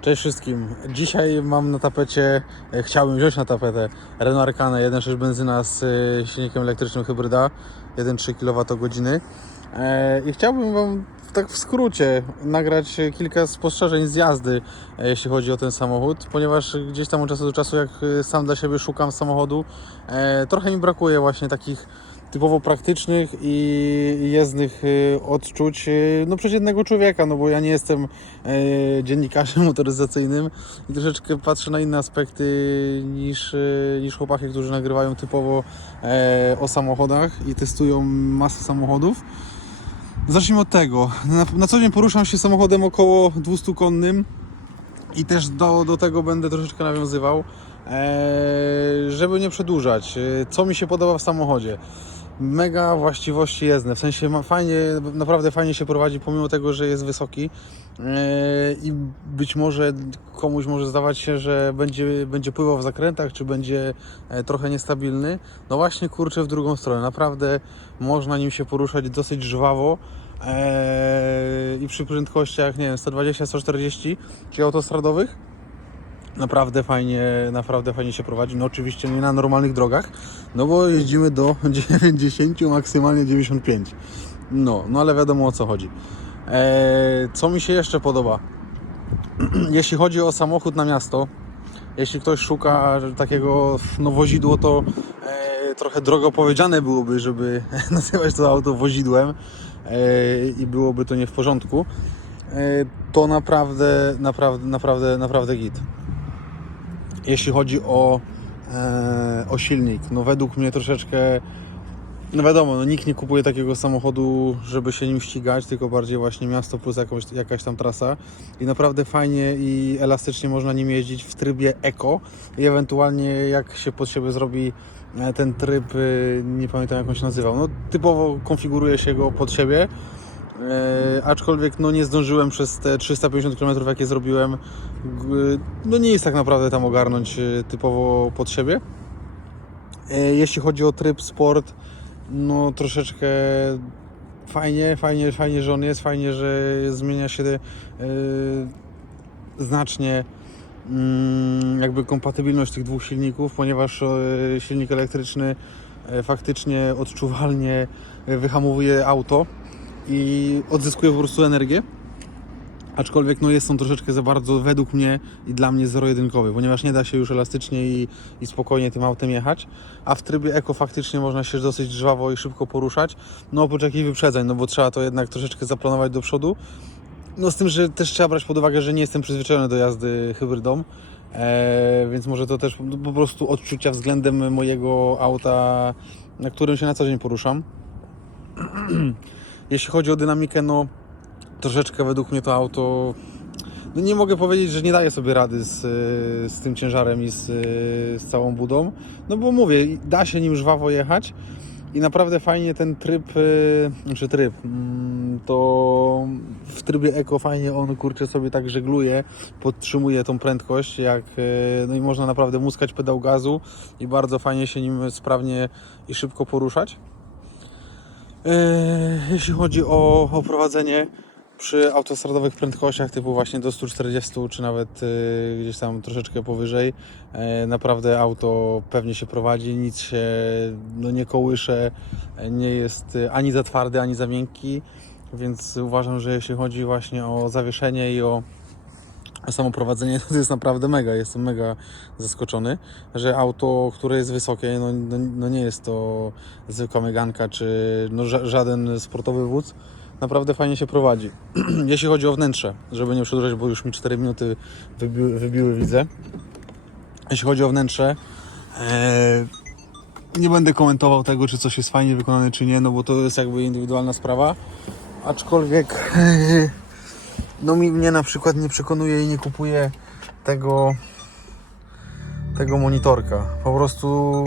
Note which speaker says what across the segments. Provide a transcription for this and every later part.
Speaker 1: Cześć wszystkim. Dzisiaj mam na tapecie, e, chciałbym wziąć na tapetę Renault Arcana 1.6 benzyna z e, silnikiem elektrycznym hybryda 1,3 kWh. E, I chciałbym Wam tak w skrócie nagrać kilka spostrzeżeń z jazdy, jeśli chodzi o ten samochód, ponieważ gdzieś tam od czasu do czasu, jak sam dla siebie szukam samochodu, trochę mi brakuje właśnie takich typowo praktycznych i jezdnych y, odczuć y, no, przeciętnego człowieka, no bo ja nie jestem e, dziennikarzem motoryzacyjnym i troszeczkę patrzę na inne aspekty niż, y, niż chłopaki, którzy nagrywają typowo e, o samochodach i testują masę samochodów. Zacznijmy od tego. Na, na co dzień poruszam się samochodem około 200 konnym i też do, do tego będę troszeczkę nawiązywał, e, żeby nie przedłużać. Co mi się podoba w samochodzie? Mega właściwości jezdne, w sensie ma fajnie, naprawdę fajnie się prowadzi, pomimo tego, że jest wysoki e, i być może komuś może zdawać się, że będzie, będzie pływał w zakrętach, czy będzie e, trochę niestabilny. No właśnie, kurczę, w drugą stronę. Naprawdę można nim się poruszać dosyć żwawo. Eee, i przy prędkościach, nie wiem, 120-140, czyli autostradowych, naprawdę fajnie, naprawdę fajnie się prowadzi. No oczywiście nie na normalnych drogach, no bo jeździmy do 90, maksymalnie 95. No, no ale wiadomo o co chodzi. Eee, co mi się jeszcze podoba? Jeśli chodzi o samochód na miasto, jeśli ktoś szuka takiego no, wozidło, to e, trochę drogo powiedziane byłoby, żeby nazywać to auto wozidłem e, i byłoby to nie w porządku. E, to naprawdę, naprawdę, naprawdę, naprawdę git. Jeśli chodzi o, e, o silnik, no według mnie troszeczkę no wiadomo, no nikt nie kupuje takiego samochodu, żeby się nim ścigać, tylko bardziej właśnie miasto plus jakąś, jakaś tam trasa. I naprawdę fajnie i elastycznie można nim jeździć w trybie eko i ewentualnie jak się pod siebie zrobi e, ten tryb, y, nie pamiętam jak on się nazywał, no typowo konfiguruje się go pod siebie. E, aczkolwiek no nie zdążyłem przez te 350 km jakie zrobiłem, no nie jest tak naprawdę tam ogarnąć e, typowo pod siebie. E, Jeśli chodzi o tryb sport, no troszeczkę fajnie, fajnie, fajnie, że on jest, fajnie, że zmienia się e, znacznie mm, jakby kompatybilność tych dwóch silników, ponieważ e, silnik elektryczny faktycznie odczuwalnie wyhamowuje auto i odzyskuje po prostu energię. Aczkolwiek no jest on troszeczkę za bardzo według mnie i dla mnie zero-jedynkowy, ponieważ nie da się już elastycznie i, i spokojnie tym autem jechać, a w trybie eko faktycznie można się dosyć żwawo i szybko poruszać, no oprócz jakichś wyprzedzeń, no bo trzeba to jednak troszeczkę zaplanować do przodu. No z tym, że też trzeba brać pod uwagę, że nie jestem przyzwyczajony do jazdy hybrydą, e, więc może to też po prostu odczucia względem mojego auta, na którym się na co dzień poruszam. Jeśli chodzi o dynamikę, no troszeczkę według mnie to auto. No nie mogę powiedzieć, że nie daje sobie rady z, z tym ciężarem i z, z całą budą. No bo mówię, da się nim żwawo jechać i naprawdę fajnie ten tryb, y, znaczy tryb, mm, to w trybie eko fajnie on kurczę sobie tak żegluje, podtrzymuje tą prędkość, jak y, no i można naprawdę muskać pedał gazu i bardzo fajnie się nim sprawnie i szybko poruszać. Yy, Jeśli chodzi o, o prowadzenie przy autostradowych prędkościach typu właśnie do 140 czy nawet yy, gdzieś tam troszeczkę powyżej, yy, naprawdę auto pewnie się prowadzi, nic się no, nie kołysze, nie jest ani za twardy, ani za miękki, więc uważam, że jeśli chodzi właśnie o zawieszenie i o samo prowadzenie to jest naprawdę mega. Jestem mega zaskoczony, że auto, które jest wysokie, no, no, no nie jest to zwykła meganka czy no, ża- żaden sportowy wóz. Naprawdę fajnie się prowadzi. Jeśli chodzi o wnętrze, żeby nie przedłużać, bo już mi 4 minuty wybiły, wybiły widzę. Jeśli chodzi o wnętrze, e, nie będę komentował tego, czy coś jest fajnie wykonane, czy nie, no bo to jest jakby indywidualna sprawa. Aczkolwiek no mi mnie na przykład nie przekonuje i nie kupuje tego tego monitorka. Po prostu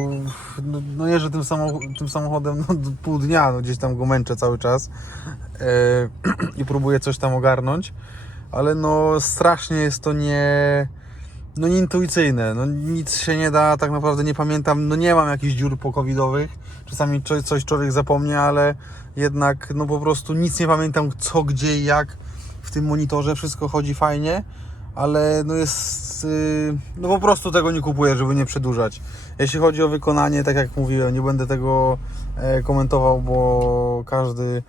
Speaker 1: no, no jeżdżę tym, samoch- tym samochodem no, pół dnia, no, gdzieś tam go męczę cały czas e, i próbuję coś tam ogarnąć, ale no strasznie jest to nie no nieintuicyjne, no nic się nie da, tak naprawdę nie pamiętam, no nie mam jakichś dziur pokowidowych, czasami coś, coś człowiek zapomnie, ale jednak no po prostu nic nie pamiętam co, gdzie i jak w tym monitorze, wszystko chodzi fajnie, ale no jest, yy, no po prostu tego nie kupuję, żeby nie przedłużać. Jeśli chodzi o wykonanie, tak jak mówiłem, nie będę tego e, komentował, bo każdy,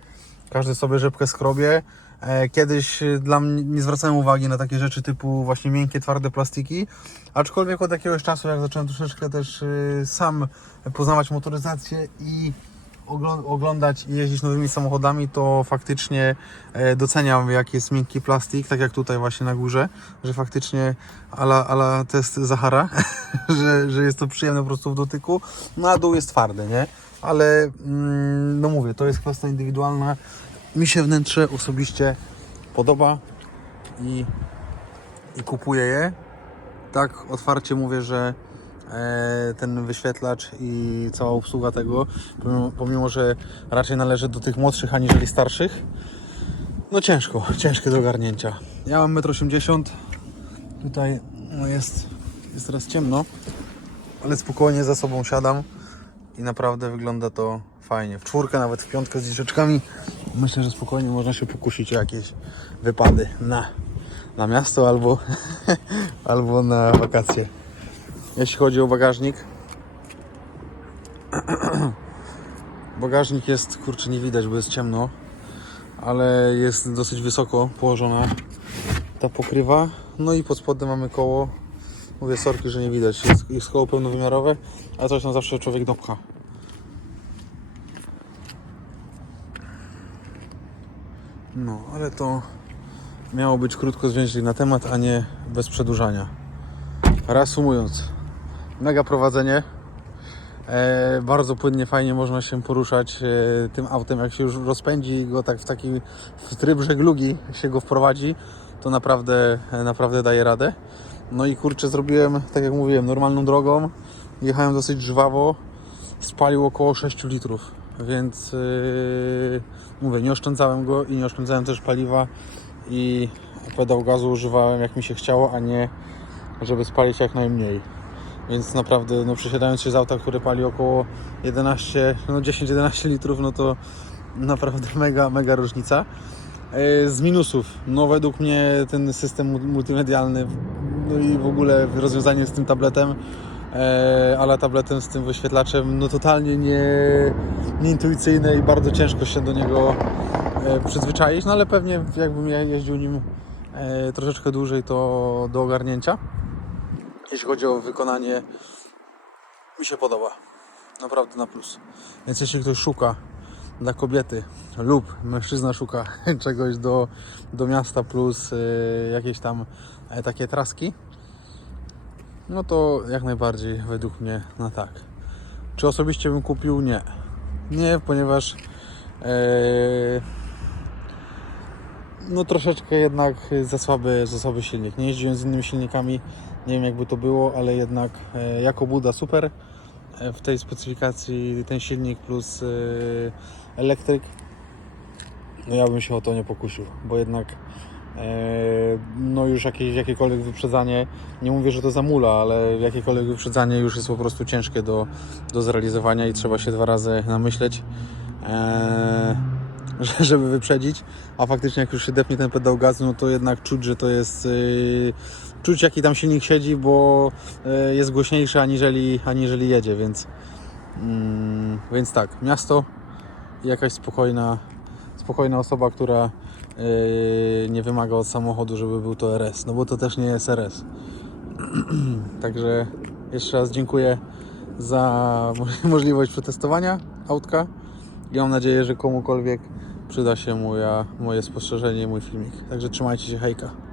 Speaker 1: każdy sobie rzepkę skrobie. E, Kiedyś y, dla mnie nie zwracałem uwagi na takie rzeczy typu właśnie miękkie, twarde plastiki, aczkolwiek od jakiegoś czasu, jak zacząłem troszeczkę też y, sam poznawać motoryzację i oglądać i jeździć nowymi samochodami, to faktycznie e, doceniam jaki jest miękki plastik, tak jak tutaj właśnie na górze, że faktycznie ala, ala test Zahara, że, że jest to przyjemne po prostu w dotyku, no a dół jest twardy, nie? Ale mm, no mówię, to jest kwestia indywidualna. Mi się wnętrze osobiście podoba i, i kupuję je. Tak otwarcie mówię, że ten wyświetlacz i cała obsługa tego, pomimo, pomimo że raczej należy do tych młodszych aniżeli starszych, no ciężko, ciężkie do ogarnięcia. Ja mam 1,80 m, tutaj no jest, jest teraz ciemno, ale spokojnie za sobą siadam i naprawdę wygląda to fajnie. W czwórkę, nawet w piątkę z dzieciaczkami myślę, że spokojnie można się pokusić o jakieś wypady na, na miasto albo, albo na wakacje. Jeśli chodzi o bagażnik, bagażnik jest, kurczę, nie widać, bo jest ciemno, ale jest dosyć wysoko położona ta pokrywa. No i pod spodem mamy koło. Mówię sorki, że nie widać. Jest, jest koło pełnowymiarowe, a coś tam zawsze człowiek dopcha. No, ale to miało być krótko zwięźle na temat, a nie bez przedłużania. Reasumując, mega prowadzenie. E, bardzo płynnie, fajnie można się poruszać e, tym autem. Jak się już rozpędzi i go tak w taki w tryb żeglugi się go wprowadzi, to naprawdę, e, naprawdę daje radę. No i kurczę, zrobiłem, tak jak mówiłem, normalną drogą. Jechałem dosyć żwawo. Spalił około 6 litrów, więc yy, mówię, nie oszczędzałem go i nie oszczędzałem też paliwa i pedał gazu używałem jak mi się chciało, a nie żeby spalić jak najmniej. Więc naprawdę, no przesiadając się z auta, które pali około 11, no 10-11 litrów, no to naprawdę mega, mega różnica. E, Z minusów, no według mnie ten system mu- multimedialny, no i w ogóle rozwiązanie z tym tabletem, e, ale tabletem z tym wyświetlaczem, no totalnie nie, nieintuicyjne i bardzo ciężko się do niego e, przyzwyczaić, no ale pewnie jakbym ja jeździł nim troszeczkę dłużej, to do ogarnięcia. Jeśli chodzi o wykonanie, mi się podoba. Naprawdę na plus. Więc jeśli ktoś szuka dla kobiety lub mężczyzna szuka czegoś do, do miasta plus y, jakieś tam e, takie traski, no to jak najbardziej według mnie na tak. Czy osobiście bym kupił? Nie. Nie, ponieważ e, no troszeczkę jednak za słaby, za słaby silnik. Nie jeździłem z innymi silnikami, nie wiem jakby to było, ale jednak e, jako Buda super. E, w tej specyfikacji ten silnik plus e, elektryk. No ja bym się o to nie pokusił, bo jednak no już jakieś, jakiekolwiek wyprzedzanie, nie mówię, że to zamula, ale jakiekolwiek wyprzedzanie już jest po prostu ciężkie do, do zrealizowania i trzeba się dwa razy namyśleć, e, że- żeby wyprzedzić, a faktycznie jak już się depnie ten pedał gazu, no to jednak czuć, że to jest y, czuć jaki tam silnik siedzi, bo y, jest głośniejszy aniżeli, aniżeli jedzie, więc mm, więc tak, miasto i jakaś spokojna spokojna osoba, która yy, nie wymaga od samochodu, żeby był to RS, no bo to też nie jest RS. Także jeszcze raz dziękuję za mo- możliwość przetestowania autka i mam nadzieję, że komukolwiek przyda się moja, moje spostrzeżenie mój filmik. Także trzymajcie się, hejka.